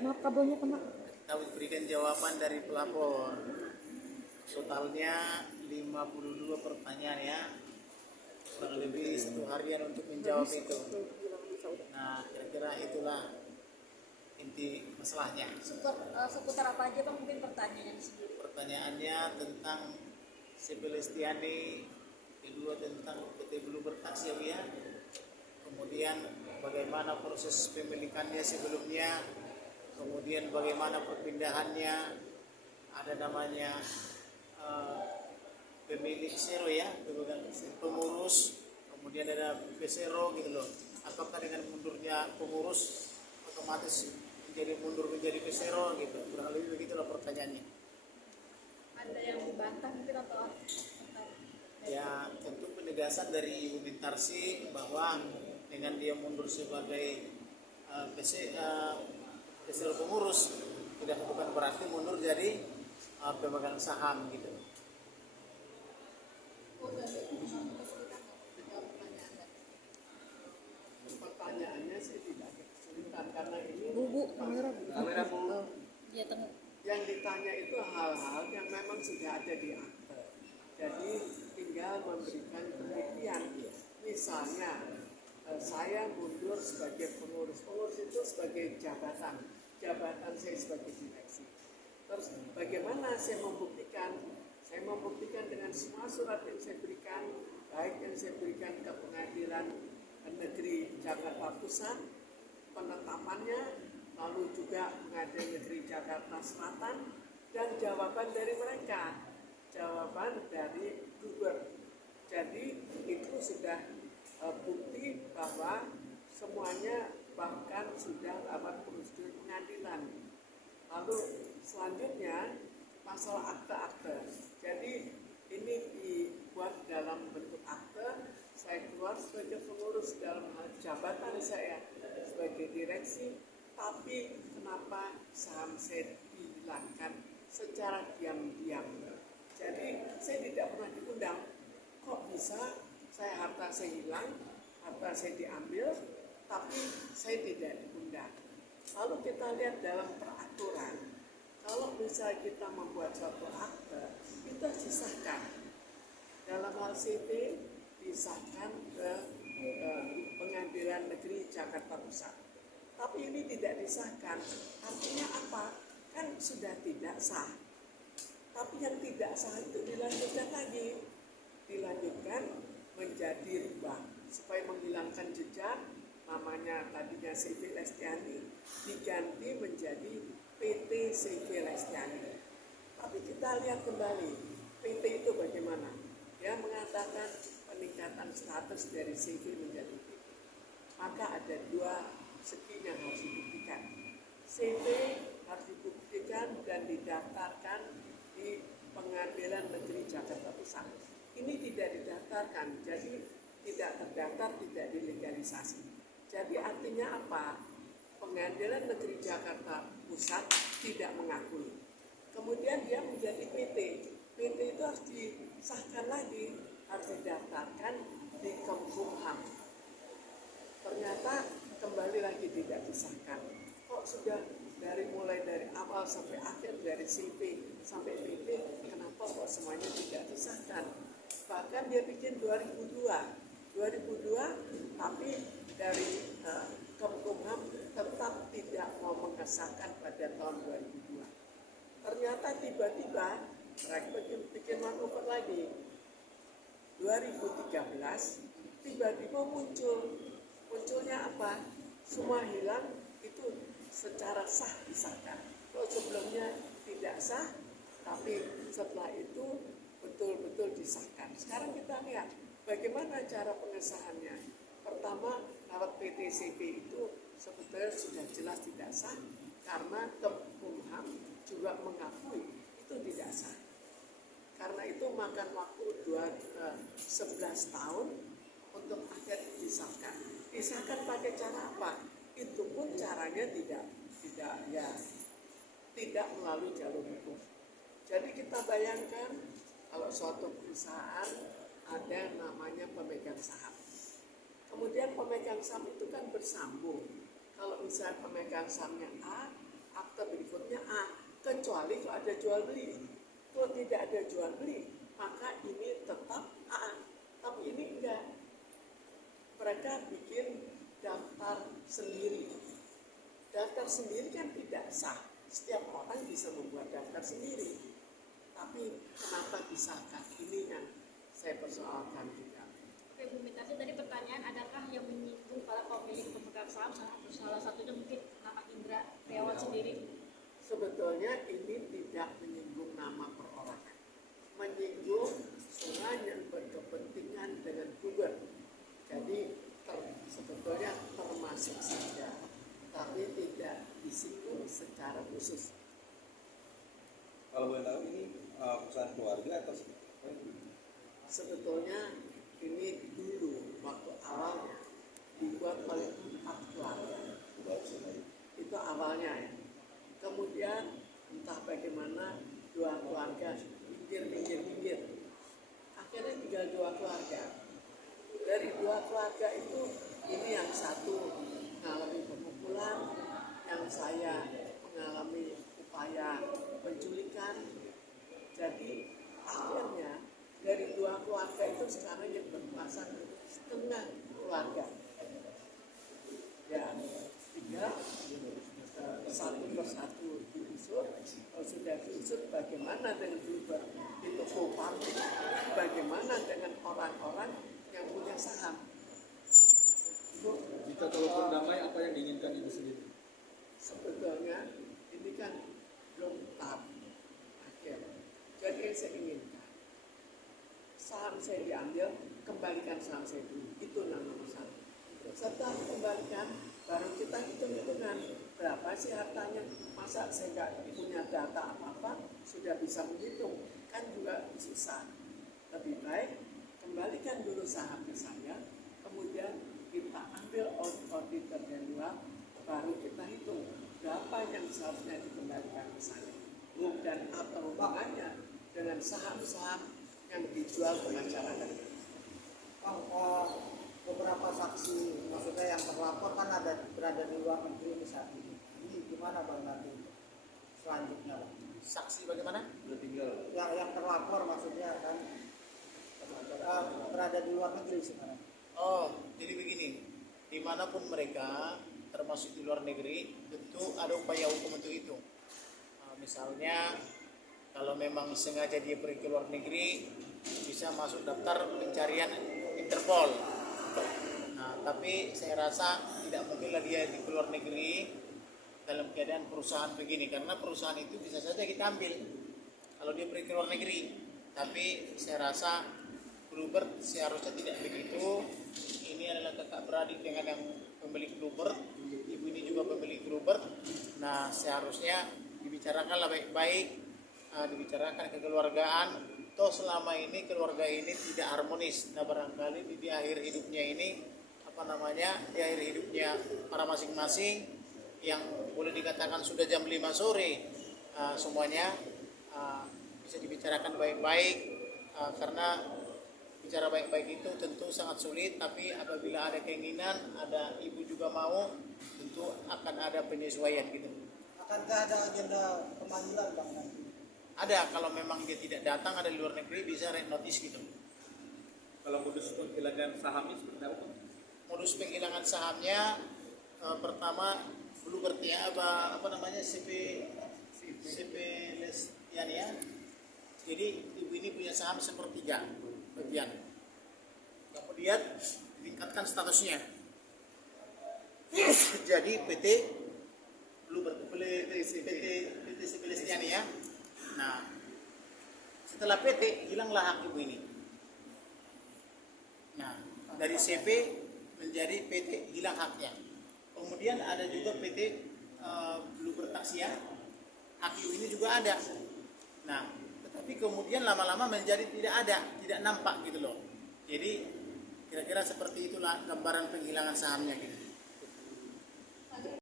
Maaf kabelnya kena. Kita berikan jawaban dari pelapor. Totalnya 52 pertanyaan ya. Kurang lebih 1 harian untuk menjawab itu. Nah, kira-kira itulah inti masalahnya. Seputar apa aja Bang mungkin pertanyaannya sendiri? Pertanyaannya tentang si Pelestiani, kedua tentang PT Blue Berkas ya, kemudian bagaimana proses pemilikannya sebelumnya, kemudian bagaimana perpindahannya, ada namanya pemilik zero ya, pengurus, kemudian ada pesero gitu loh. Apakah dengan mundurnya pengurus otomatis mundur menjadi pesero gitu? Kurang lebih begitulah pertanyaannya. Ada yang dibantah mungkin atau Ya tentu penegasan dari Ibu Mintarsi bahwa dengan dia mundur sebagai pesero pengurus bukan berarti mundur jadi pemegang saham gitu. Pertanyaannya sih tidak kesulitan karena ini kamera ya tengah. Yang ditanya itu hal-hal yang memang sudah ada di akte. Jadi tinggal memberikan penelitian. Misalnya saya mundur sebagai pengurus itu sebagai jabatan saya sebagai direksi. Terus bagaimana saya membuktikan? Saya membuktikan dengan semua surat yang saya berikan, baik yang saya berikan ke Pengadilan Negeri Jakarta Pusat, penetapannya, lalu juga Pengadilan Negeri Jakarta Selatan, dan jawaban dari mereka, jawaban dari Google. Jadi itu sudah bukti bahwa semuanya bahkan sudah dapat prosedur pengadilan. Lalu selanjutnya masalah akte-akte. Jadi ini dibuat dalam bentuk akte. Saya keluar sebagai pengurus dalam hal jabatan saya sebagai direksi, tapi kenapa saham saya dihilangkan secara diam-diam? Jadi saya tidak pernah diundang. Kok bisa harta saya hilang, harta saya diambil, tapi saya tidak diundang? Lalu kita lihat dalam peraturan, kalau misalnya kita membuat suatu akte, itu disahkan. Dalam hal CV, disahkan ke Pengadilan Negeri Jakarta Pusat. Tapi ini tidak disahkan. Artinya apa? Kan sudah tidak sah. Tapi yang tidak sah itu dilanjutkan lagi. Dilanjutkan menjadi riba. Supaya menghilangkan jejak, namanya tadinya CV Lestiani, diganti menjadi PT CV Lestiani. Tapi kita lihat kembali, PT itu bagaimana? Dia mengatakan peningkatan status dari CV menjadi PT. Maka ada dua segi yang harus dibuktikan. CV harus dibuktikan dan didaftarkan di Pengadilan Negeri Jakarta Pusat. Ini tidak didaftarkan, jadi tidak terdaftar, tidak dilegalisasi. Jadi artinya apa? Pengadilan Negeri Jakarta Pusat tidak mengakui. Kemudian dia menjadi PT. PT itu harus disahkan lagi, harus didaftarkan di Kemenkumham. Ternyata kembali lagi tidak disahkan. Kok sudah mulai dari awal sampai akhir, dari CV sampai PT, kenapa kok semuanya tidak disahkan? Bahkan dia bikin 2002, tapi dari Kemenkumham tetap tidak mau mengesahkan pada tahun 2002. Ternyata tiba-tiba mereka bikin manuver lagi. 2013 tiba-tiba munculnya apa? Semua hilang itu secara sah disahkan. Kalau sebelumnya tidak sah, tapi setelah itu betul-betul disahkan. Sekarang kita lihat bagaimana cara pengesahannya. Pertama, lewat PTCP itu sebetulnya sudah jelas tidak sah karena Kemenkumham juga mengakui itu tidak sah. Karena itu makan waktu 11 tahun untuk akhirnya disahkan. Disahkan pakai cara apa? Itu pun caranya tidak melalui jalur hukum. Jadi kita bayangkan kalau suatu perusahaan ada namanya pemegang saham. Kemudian pemegang saham itu kan bersambung. Kalau misalnya pemegang sahamnya A, akte berikutnya A, kecuali kalau ada jual beli. Kalau tidak ada jual beli, maka ini tetap A. Tapi ini enggak. Mereka bikin daftar sendiri. Daftar sendiri kan tidak sah. Setiap orang bisa membuat daftar sendiri. Tapi kenapa disahkan? Ini yang saya persoalkan juga. Oke Bu Mitasi, tadi pertanyaan, adakah yang menyinggung para pemilik pemegang saham? Salah satunya mungkin nama Indra Priawan sendiri. Sebetulnya ini tidak menyinggung nama perorangan, menyinggung orang yang berkepentingan dengan Google. Jadi sebetulnya termasuk saja, tapi tidak disinggung secara khusus. Kalau boleh tahu ini perusahaan keluarga atau Sebetulnya ini dulu waktu awalnya dibuat oleh 4 keluarga. Itu awalnya ya. Kemudian entah bagaimana 2 keluarga minggir. Akhirnya tinggal 2 keluarga. Dari 2 keluarga itu ini yang satu mengalami pemukulan, yang saya mengalami upaya penculikan. Jadi akhirnya dari 2 keluarga itu sekarang yang berkuasa setengah keluarga. Ya, tinggal satu persatu diusut. Kalau sudah diusut, bagaimana dengan Bluebird? Itu co-party. Bagaimana dengan orang-orang yang punya saham? Jika kalaupun damai, apa yang diinginkan ibu sendiri? Sebetulnya ini kan belum tahap akhir. Jadi yang saya inginkan, saham saya diambil, kembalikan saham saya dulu. Itu nomor 1. Setelah dikembalikan, baru kita hitung-hitungan berapa sih hartanya. Masa saya nggak punya data apa-apa sudah bisa menghitung, kan juga susah. Lebih baik kembalikan dulu saham ke saya, kemudian kita ambil auditor dari luar, baru kita hitung berapa yang seharusnya dikembalikan ke saya. Dan apa hubungannya dengan saham-saham yang dijual ke masyarakat. Beberapa saksi, maksudnya yang terlapor kan berada di luar negeri saat ini. Ini gimana Bang nanti selanjutnya Bang? Saksi bagaimana? udah tinggal? Yang terlapor maksudnya kan berada di luar negeri sekarang. Oh, jadi begini, dimanapun mereka, termasuk di luar negeri, tentu ada upaya hukum untuk itu. Misalnya, kalau memang sengaja dia pergi ke luar negeri, bisa masuk daftar pencarian Interpol. Nah, tapi saya rasa tidak mungkinlah dia di luar negeri dalam keadaan perusahaan begini, karena perusahaan itu bisa saja kita ambil kalau dia pergi ke luar negeri. Tapi saya rasa Bluebird seharusnya tidak begitu. Ini adalah kakak beradik dengan yang pemilik Bluebird, ibu ini juga pemilik Bluebird. Nah, seharusnya dibicarakanlah baik-baik, dibicarakan kekeluargaan. Toh selama ini keluarga ini tidak harmonis. Nah, barangkali di akhir hidupnya ini di akhir hidupnya para masing-masing yang boleh dikatakan sudah jam 5 sore, semuanya bisa dibicarakan baik-baik, karena bicara baik-baik itu tentu sangat sulit, tapi apabila ada keinginan, ada ibu juga mau, tentu akan ada penyesuaian gitu. Akankah ada agenda pemanggilan Bang nanti? Ada, kalau memang dia tidak datang, ada di luar negeri, bisa red notice gitu. Kalau modus penghilangan sahamnya seperti apa? Modus penghilangan sahamnya pertama Bluebird ya, apa namanya, CP Lestiania. Jadi ibu ini punya saham 1/3 bagian. Kemudian ditingkatkan statusnya. Jadi PT Bluebird, PT CP Lestiania. Nah, setelah PT hilanglah hak ibu ini. Nah, dari CP menjadi PT hilang haknya. Kemudian ada juga PT Bluebird Taxia, hak ibu ini juga ada. Nah, tetapi kemudian lama-lama menjadi tidak ada, tidak nampak gitu loh. Jadi kira-kira seperti itulah gambaran penghilangan sahamnya gitu.